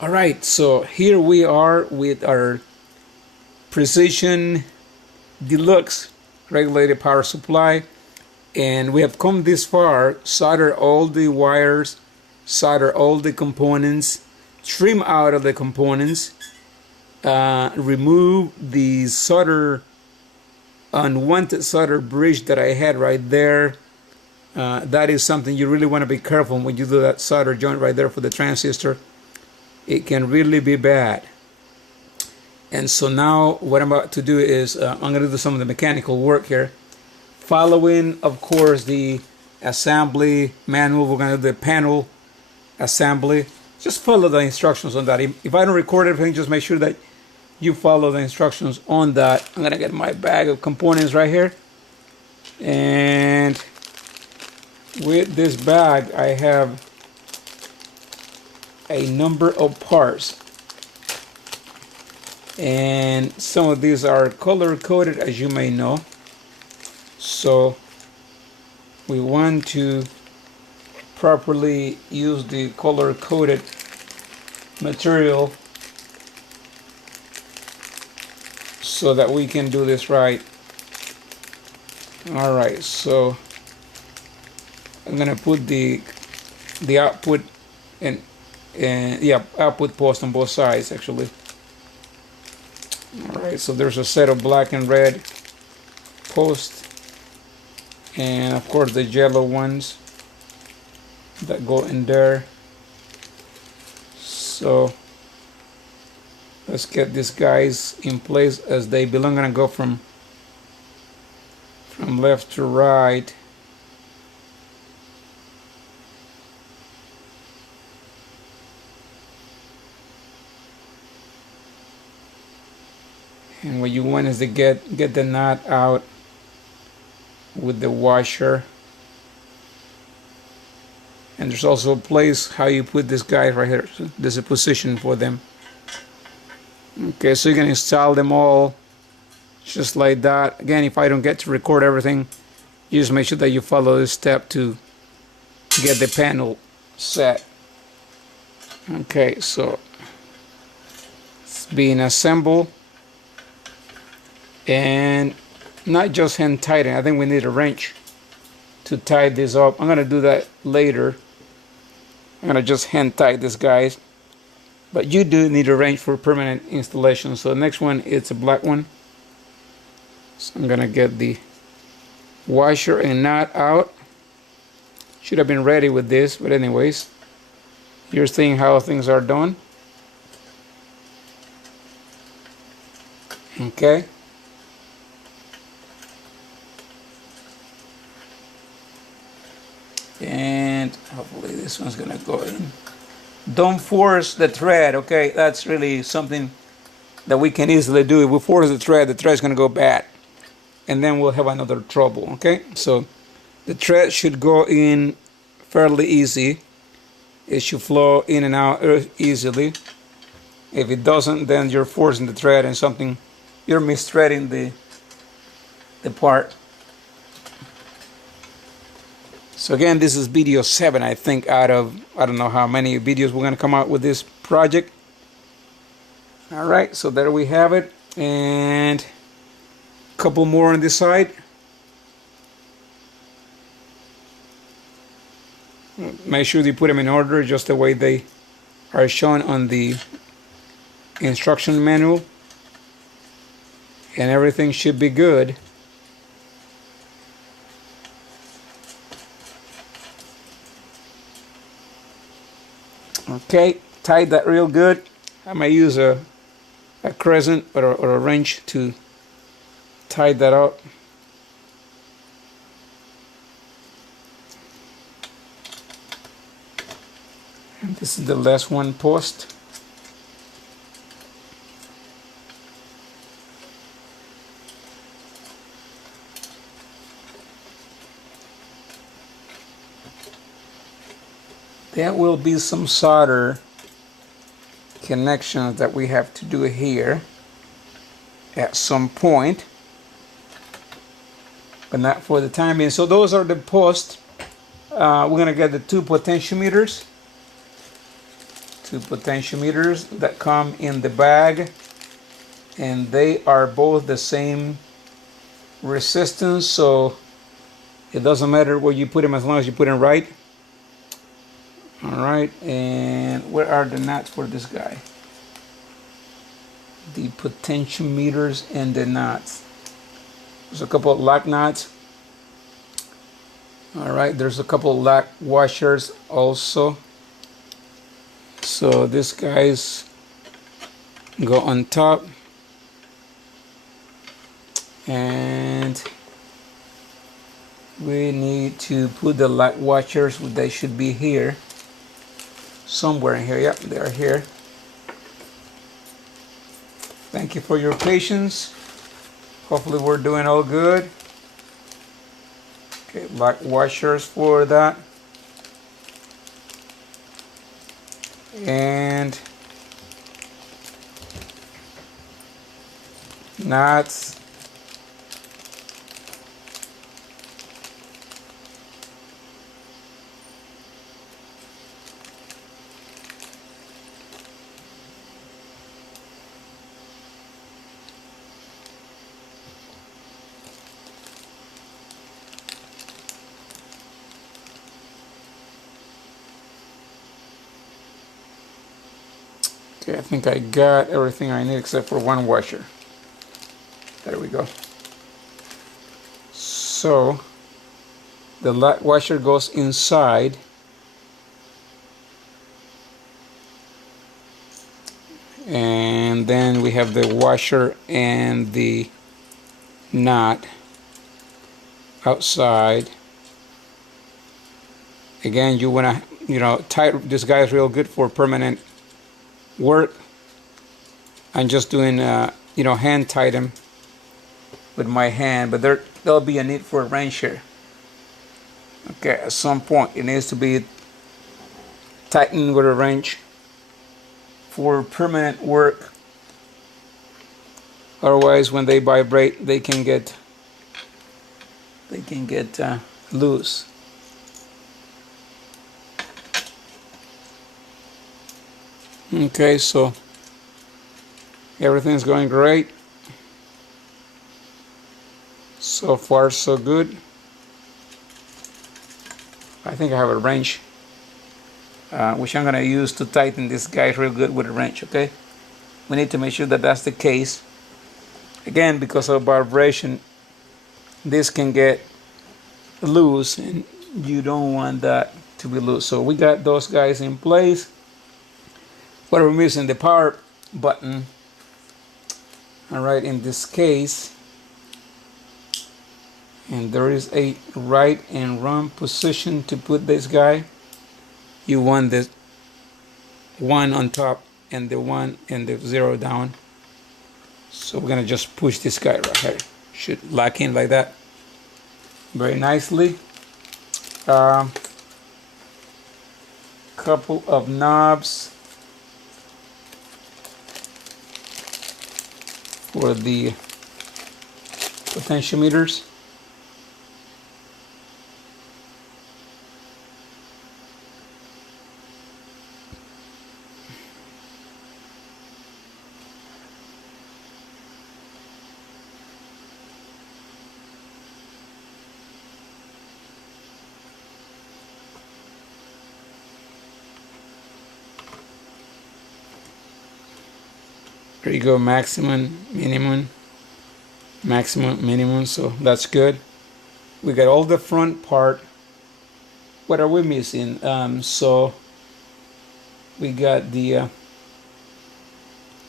All right, so here we are with our Precision Deluxe regulated power supply, and we have come this far. Solder all the wires, solder all the components, trim out of the components, remove the unwanted solder bridge that I had right there. That is something you really want to be careful when you do that solder joint right there for the transistor. It can really be bad. And so now what I'm about to do is I'm going to do some of the mechanical work here, following of course the assembly manual. We're going to do the panel assembly. Just follow the instructions on that. If I don't record everything, just make sure that you follow the instructions on that. I'm going to get my bag of components right here, and with this bag I have a number of parts, and some of these are color coded, as you may know. So we want to properly use the color coded material so that we can do this right. All right, so I'm gonna put the output and output post on both sides actually. All right, so there's a set of black and red posts, and of course the yellow ones that go in there. So let's get these guys in place as they belong. I'm gonna go from left to right. And what you want is to get the knot out with the washer. And there's also a place how you put this guy right here. So there's a position for them. Okay, so you can install them all just like that. Again, if I don't get to record everything, you just make sure that you follow this step to get the panel set. Okay, so it's being assembled. And not just hand tighten. I think we need a wrench to tie this up. I'm gonna do that later. I'm gonna just hand tie this, guys, but you do need a wrench for permanent installation. So the next one, it's a black one. So I'm gonna get the washer and knot out. Should have been ready with this, but anyways, you're seeing how things are done. Okay. And hopefully this one's gonna go in. Don't force the thread, okay? That's really something that we can easily do. If we force the thread's gonna go bad, and then we'll have another trouble, okay? So the thread should go in fairly easy. It should flow in and out easily. If it doesn't, then you're forcing the thread and something, you're misthreading the part. So again, this is video 7, I think, out of I don't know how many videos we're going to come out with this project. All right, so there we have it, and a couple more on this side. Make sure you put them in order just the way they are shown on the instruction manual, and everything should be good. Okay, tied that real good. I may use a crescent or a wrench to tie that up. And this is the last one post. There will be some solder connections that we have to do here at some point, but not for the time being. So those are the posts. We're going to get the 2 potentiometers two potentiometers that come in the bag, and they are both the same resistance, so it doesn't matter where you put them as long as you put them right. All right, and where are the nuts for this guy? The potentiometers and the nuts. There's a couple of lock nuts. All right, there's a couple of lock washers also. So these guys go on top, and we need to put the lock washers. They should be here somewhere in here. Yep, they're here. Thank you for your patience. Hopefully we're doing all good. Okay, lock washers for that. And nuts. Okay, I think I got everything I need except for one washer. There we go. So the lock washer goes inside, and then we have the washer and the nut outside. Again, you want to, tight this guy is real good for permanent work. I'm just doing, hand tight them with my hand, but there'll be a need for a wrench here. Okay, at some point it needs to be tightened with a wrench for permanent work. Otherwise, when they vibrate, they can get loose. Okay, so everything's going great. So far, so good. I think I have a wrench, which I'm going to use to tighten this guy real good with a wrench, okay? We need to make sure that that's the case. Again, because of vibration, this can get loose, and you don't want that to be loose. So we got those guys in place. What are we missing? The power button. All right, in this case, and there is a right and wrong position to put this guy. You want this one on top and the one and the zero down. So we're gonna just push this guy right here. Should lock in like that very nicely. Couple of knobs for the potentiometers. There you go, maximum, minimum, maximum, minimum, so that's good. We got all the front part. What are we missing? So we got the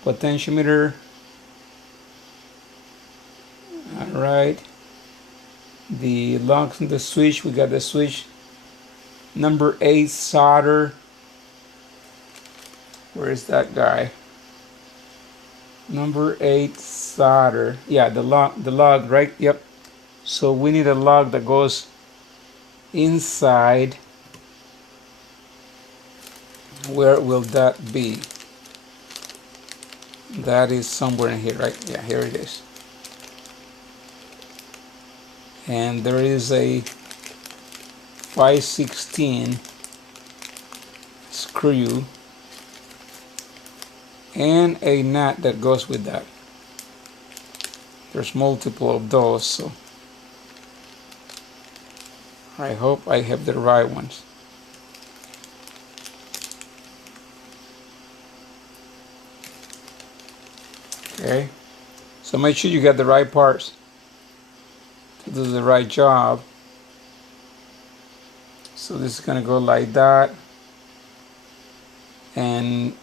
potentiometer. All right. The locks and the switch. We got the switch number 8 solder. Where is that guy? Number 8 solder. Yeah, the lug, right? Yep. So we need a lug that goes inside. Where will that be? That is somewhere in here, right? Yeah, here it is. And there is a 5/16 screw and a nut that goes with that. There's multiple of those, so I hope I have the right ones. Okay, so make sure you get the right parts to do the right job. So this is going to go like that, and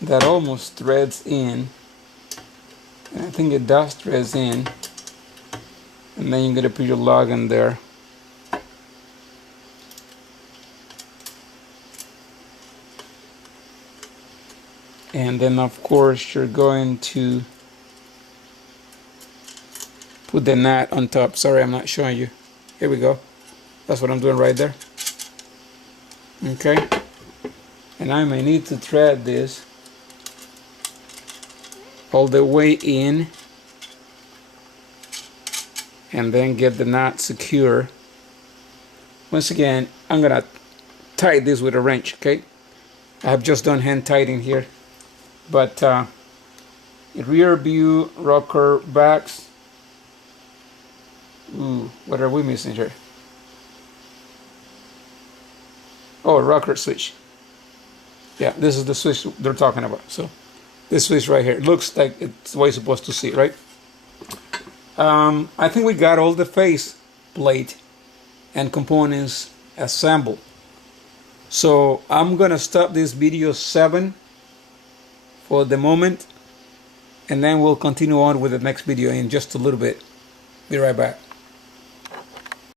that almost threads in, and I think it does threads in, and then you're going to put your lug in there. And then of course you're going to put the nut on top. Sorry, I'm not showing you. Here we go. That's what I'm doing right there. Okay, and I may need to thread this all the way in and then get the knot secure. Once again, I'm gonna tie this with a wrench. Okay, I have just done hand tightening here, but rear view rocker backs. Ooh, what are we missing here? Oh, rocker switch. Yeah, this is the switch they're talking about. So this switch right here, it looks like it's the way it's supposed to see, right? I think we got all the face plate and components assembled. So I'm gonna stop this video 7 for the moment, and then we'll continue on with the next video in just a little bit. Be right back.